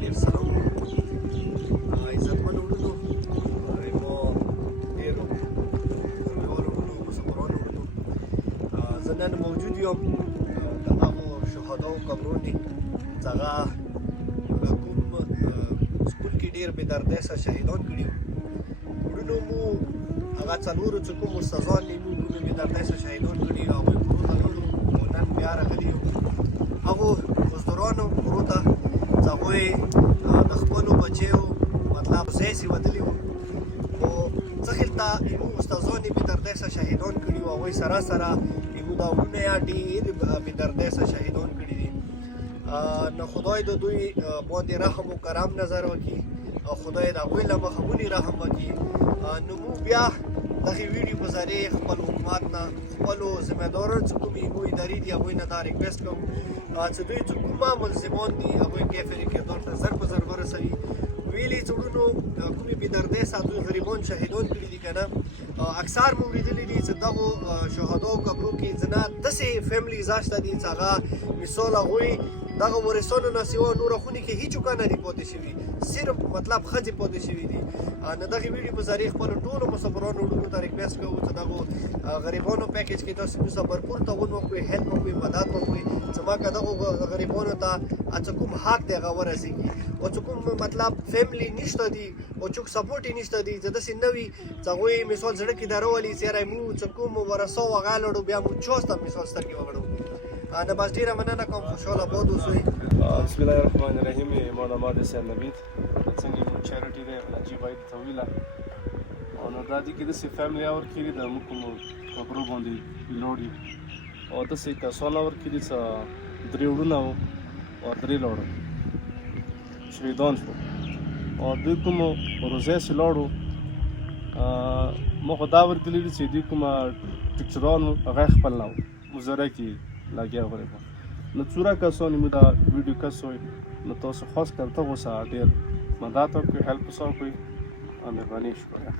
ډېر سلام عزتمن وروڼو مو ډېرو زړورو وروڼو مسافرانو وروڼو زه نن موجود یم د هغو شهداو قبرونې چې هغه کوم سکول کې ډېر بېدردۍ سره شهیدان کړي وروڼو مو هغه څلورو چې کوم استادان دي موږ کومې بېدردۍ سره شهیدان کړي هغوی کورو ته لاړو او نن بیا راغلي یو هغو مزدورانو کورو ته چې هغوی د خپلو بچیو مطلب ځای سي وتلي وو خو څه خیل ته زموږ استادان یې بېدردۍ سره شهیدان کړي وو هغوی سره سره زموږ دا وروڼه یا ډېر بېدردۍ سره شهیدان کړي دي نو خدای د دوی باندې رحم و کرم نظر وکړي او خدای د هغوی له مخه ونې رحم وکړي نو موږ بیا دغې ویډیو په ذریعې خپل حکومت نه خپلو ذمهدارانو چې کومې زموږ ادارې دي هغوی نه دا ریکویسټ کوو چې دوی چې کومه ملزمان دي هغوی کیفري کردار ته زر په زر ورسوي ویلي چې وروڼو کومې بېدردۍ سره دوی غریبان شهیدان کړي دي که نه اکثر مو اورېدلي دي چې دغو شهداو قبرو کې ځینه داسې فیملیز شته دي چې هغه مثال هغوی دغه وارثانو نه سوا نوره خونې کې هېڅوکه نه دي پاتې شوي صرف مطلب ښځې پاتې شوي دي نو دغې ویډیو په ذریعې خپلو ټولو مسافرانو وروڼو ته ریکویسټ کوو چې دغو غریبانو پیکیج کې تاسو موږ ته بھرپور تعاون وکړئ هیلپ وکړئ مدد وکړئ چې ما که دغو غریبانو ته چې کوم حق دی هغه ورسېږي او چې کوم مطلب فیملی نشته دي او څوک سپورټ یې نشته دي چې داسې نه وي چې هغوی مثال زړه کې درولي چې یاره موږ چې کوم ورثه هغه لړو بیا موږ چا ته مثال سترګې وغړو نه بس ډېره مننه کوم خوشحاله باد اوسئ بسم الله الرحمن الرحیم ما نام د سید نوید څنګه مو چیریټي دی نجیب وای ته ویلا او نو دا دي کې د سی فیملی اور کې د موږ کوم خبرو باندې لوړي او د سی کسان اور کې د درې وړونه او درې لوړو شهیدان شو او دوی کوم روزه سي لوړو مو خدا ورتلې چې دوی کوم ټیکچرانو هغه خپل نو مزره کې لګیا غوړي نو څوره کسان مو دا ویډیو کسوي نو تاسو خاص کرته غوسه ډیر مدد وکړئ هیلپ وکړئ مهرباني شکریہ